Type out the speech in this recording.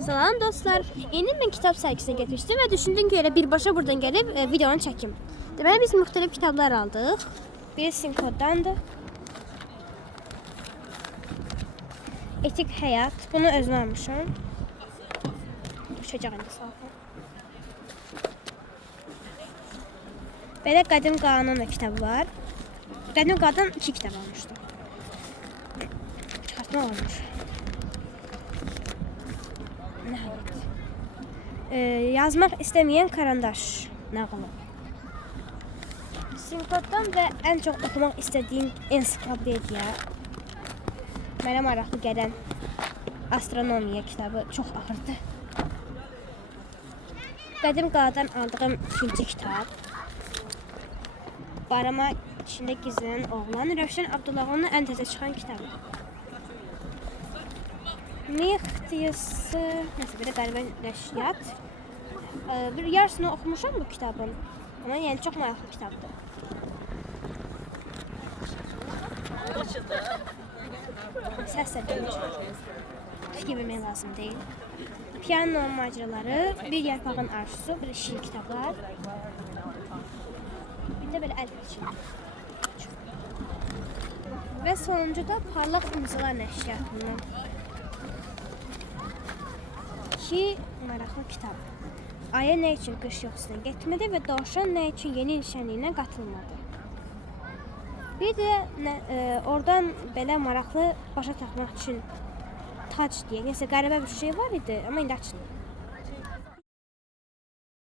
Salam dostlar. Yeni ben kitap sergisine getmişdim ve düşündüm ki öyle birbaşa buradan gelip videonu çekim. Deməli biz müxtəlif kitablar aldıq. Biri Sinkoddandır. Etik Həyat. Bunu özüm almışam. Düşəcək indi sağ. Belə Qədim Qanun kitabı var. Qədim Qanun 2 kitab almışdım. Çıxartma olmuş. Yazmaq istəməyən karandaş nağılı. Sinkoddan və ən çox oxumaq istədiyim ensiklopediya. Mənə maraqlı gələn astronomiya kitabı çox ağırdı. Qədim Qaladan aldığım ikinci kitab. Barama içində gizlənən oğlan Rövşən Abdullahovun ən təzə çıxan kitabı. Mixtiyası, nəsə belə qəribə nəşriyyat. Bir yarısını oxumuşam bu kitabın. Ama yəni çox maraqlı kitabdır. Səs səslənir. Fikir vermək lazım deyil. Piano macəraları, bir yarpağın arzusu, bir şiir kitablar. Bir də belə əl biçimi. Və sonuncu da Parlaq İmzalar nəşriyyatından. 2 maraqlı kitab. Aya nə üçün qış yoxsuluna getmədi və Dovşan nə üçün yeni il şənliyinə qatılmadı. Bir də oradan belə maraqlı başa taxmaq üçün tac deyə nəsə qəribə bir şey var idi, amma indi açın.